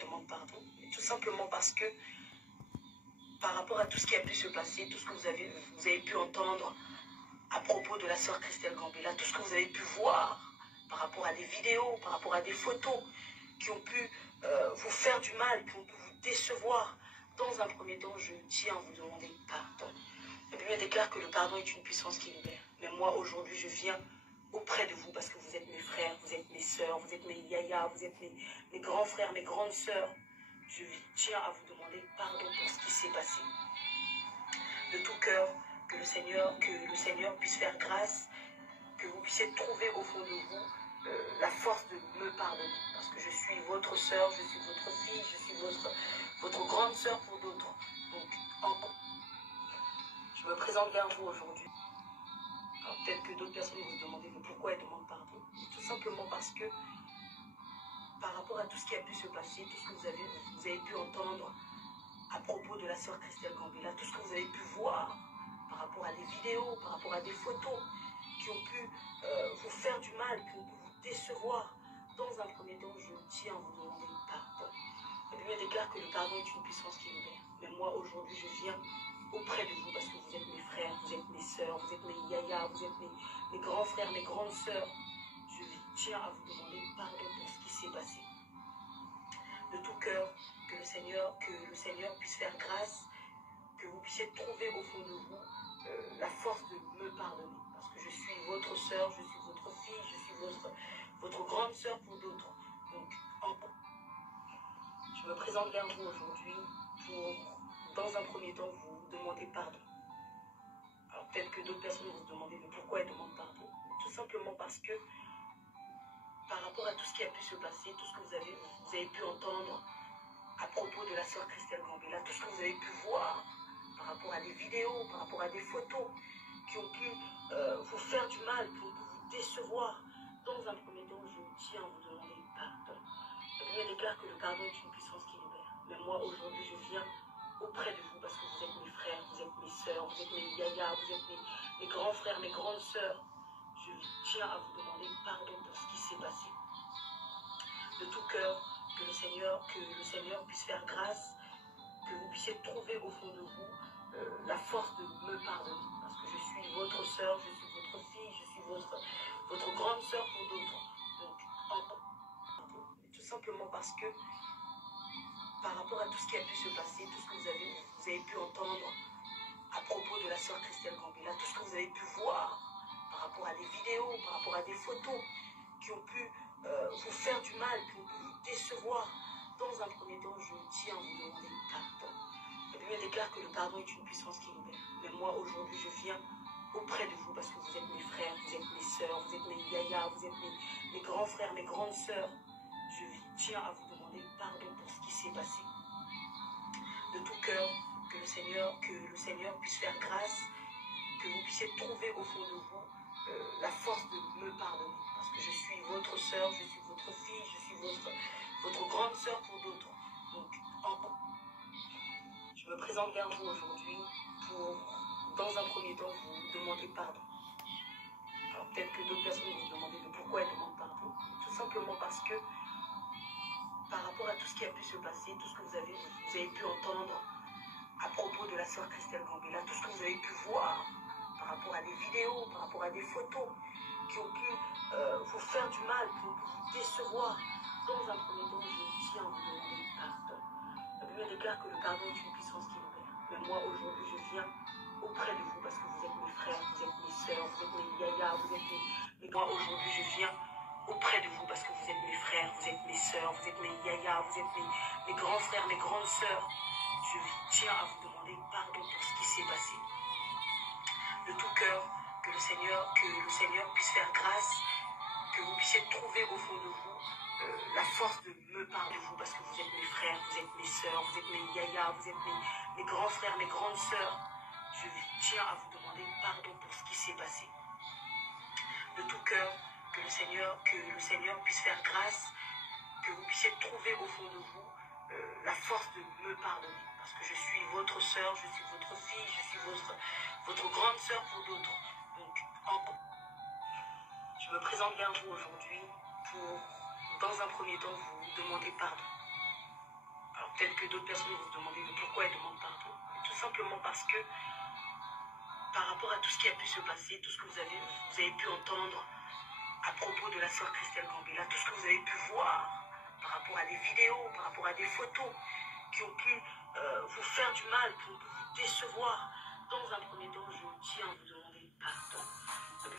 elle demande pardon? Tout simplement parce que par rapport à tout ce qui a pu se passer, tout ce que vous avez pu entendre à propos de la sœur Christelle Gambetta, tout ce que vous avez pu voir par rapport à des vidéos, par rapport à des photos qui ont pu vous faire du mal, qui ont pu vous décevoir. Dans un premier temps, je tiens à vous demander pardon. La Bible déclare que le pardon est une puissance qui libère. Mais moi, aujourd'hui, je viens auprès de vous parce que vous êtes mes frères, vous êtes mes sœurs, vous êtes mes yayas, vous êtes mes grands frères, mes grandes sœurs. Je tiens à vous demander pardon pour ce qui s'est passé. De tout cœur, que le Seigneur puisse faire grâce, que vous puissiez trouver au fond de vous la force de me pardonner. Parce que je suis votre sœur, je suis votre fille, je suis votre grande sœur pour d'autres. Donc, je me présente vers vous aujourd'hui. Alors peut-être que d'autres personnes vont se demander mais pourquoi elles demandent pardon. Tout simplement parce que par rapport à tout ce qui a pu se passer, tout ce que vous avez pu entendre à propos de la sœur Christelle Gambetta, tout ce que vous avez pu voir par rapport à des vidéos, par rapport à des photos qui ont pu vous faire du mal, qui ont pu vous décevoir. Dans un premier temps, je tiens à vous demander pardon. La Bible déclare que le pardon est une puissance qui libère. Mais moi, aujourd'hui, je viens auprès de vous parce que vous êtes mes frères, vous êtes mes sœurs, vous êtes mes yayas, vous êtes mes grands frères, mes grandes sœurs. Je tiens à vous demander pardon pour ce qui s'est passé. De tout cœur, que le Seigneur puisse faire grâce, que vous puissiez trouver au fond de vous la force de me pardonner. Parce que je suis votre sœur, je suis votre fille, je suis votre grande sœur pour d'autres. Donc, je me présente vers vous aujourd'hui pour, dans un premier temps, vous demander pardon. Alors peut-être que d'autres personnes vont se demander mais pourquoi elles demandent pardon. Tout simplement parce que par rapport à tout ce qui a pu se passer, tout ce que vous avez pu entendre à propos de la sœur Christelle Gambetta, tout ce que vous avez pu voir par rapport à des vidéos, par rapport à des photos qui ont pu vous faire du mal, qui ont pu vous décevoir. Dans un premier temps, je tiens à vous demander pardon. La Bible déclare que le pardon est une puissance qui libère. Mais moi, aujourd'hui, je viens auprès de vous parce que vous êtes mes frères, vous êtes mes sœurs, vous êtes mes yayas, vous êtes mes grands frères, mes grandes sœurs. Je tiens à vous demander pardon pour ce qui s'est passé. De tout cœur, que le Seigneur puisse faire grâce, que vous puissiez trouver au fond de vous la force de me pardonner. Parce que je suis votre sœur, je suis votre fille, je suis votre grande sœur pour d'autres. Donc, tout simplement parce que par rapport à tout ce qui a pu se passer, tout ce que vous avez pu entendre à propos de la sœur Christelle Gambetta, tout ce que vous avez pu voir par rapport à des vidéos, par rapport à des photos qui ont pu vous faire du mal, qui ont pu vous décevoir. Dans un premier temps, je tiens à vous demander pardon. La Bible déclare que le pardon est une puissance qui libère. Mais moi, aujourd'hui, je viens auprès de vous parce que vous êtes mes frères, vous êtes mes sœurs, vous êtes mes yayas, vous êtes mes grands frères, mes grandes sœurs. Je tiens à vous demander pardon pour ce qui s'est passé. De tout cœur, que le Seigneur puisse faire grâce, que vous puissiez trouver au fond de vous la force de me pardonner. Parce que je suis votre sœur, je suis votre fille, je suis votre grande sœur pour d'autres. Donc, je me présente vers vous aujourd'hui pour, dans un premier temps, vous demander pardon. Alors peut-être que d'autres personnes vont se demander mais pourquoi elles demandent pardon. Tout simplement parce que par rapport à tout ce qui a pu se passer, tout ce que vous avez pu entendre à propos de la sœur Christelle Gambetta, tout ce que vous avez pu voir par rapport à des vidéos, par rapport à des photos qui ont pu vous faire du mal, qui ont pu vous décevoir. Dans un premier temps, je tiens à vous demander pardon. La Bible déclare que le pardon est une puissance qui libère. Mais moi, aujourd'hui, je viens auprès de vous parce que vous êtes mes frères, vous êtes mes sœurs, vous êtes mes yayas, vous êtes mes... Moi, aujourd'hui, je viens auprès de vous parce que vous êtes mes frères, vous êtes mes sœurs, vous êtes mes yayas, vous êtes mes grands frères, mes grandes sœurs. Je tiens à vous demander pardon pour ce qui s'est passé. De tout cœur, que le Seigneur puisse faire grâce, que vous puissiez trouver au fond de vous la force de me pardonner, parce que vous êtes mes frères, vous êtes mes sœurs, vous êtes mes yayas, vous êtes mes grands frères, mes grandes sœurs. Je tiens à vous demander pardon pour ce qui s'est passé. De tout cœur, que le Seigneur puisse faire grâce, que vous puissiez trouver au fond de vous la force de me pardonner. Parce que je suis votre sœur, je suis votre fille, je suis votre grande sœur pour d'autres. Donc, je me présente vers vous aujourd'hui pour, dans un premier temps, vous demander pardon. peut-être que d'autres personnes vont se demander de pourquoi elle demande pardon. Tout simplement parce que par rapport à tout ce qui a pu se passer, tout ce que vous avez pu entendre à propos de la sœur Christelle Gambetta, tout ce que vous avez pu voir par rapport à des vidéos, par rapport à des photos qui ont pu vous faire du mal, pour vous décevoir. Dans un premier temps, je tiens à vous demander pardon.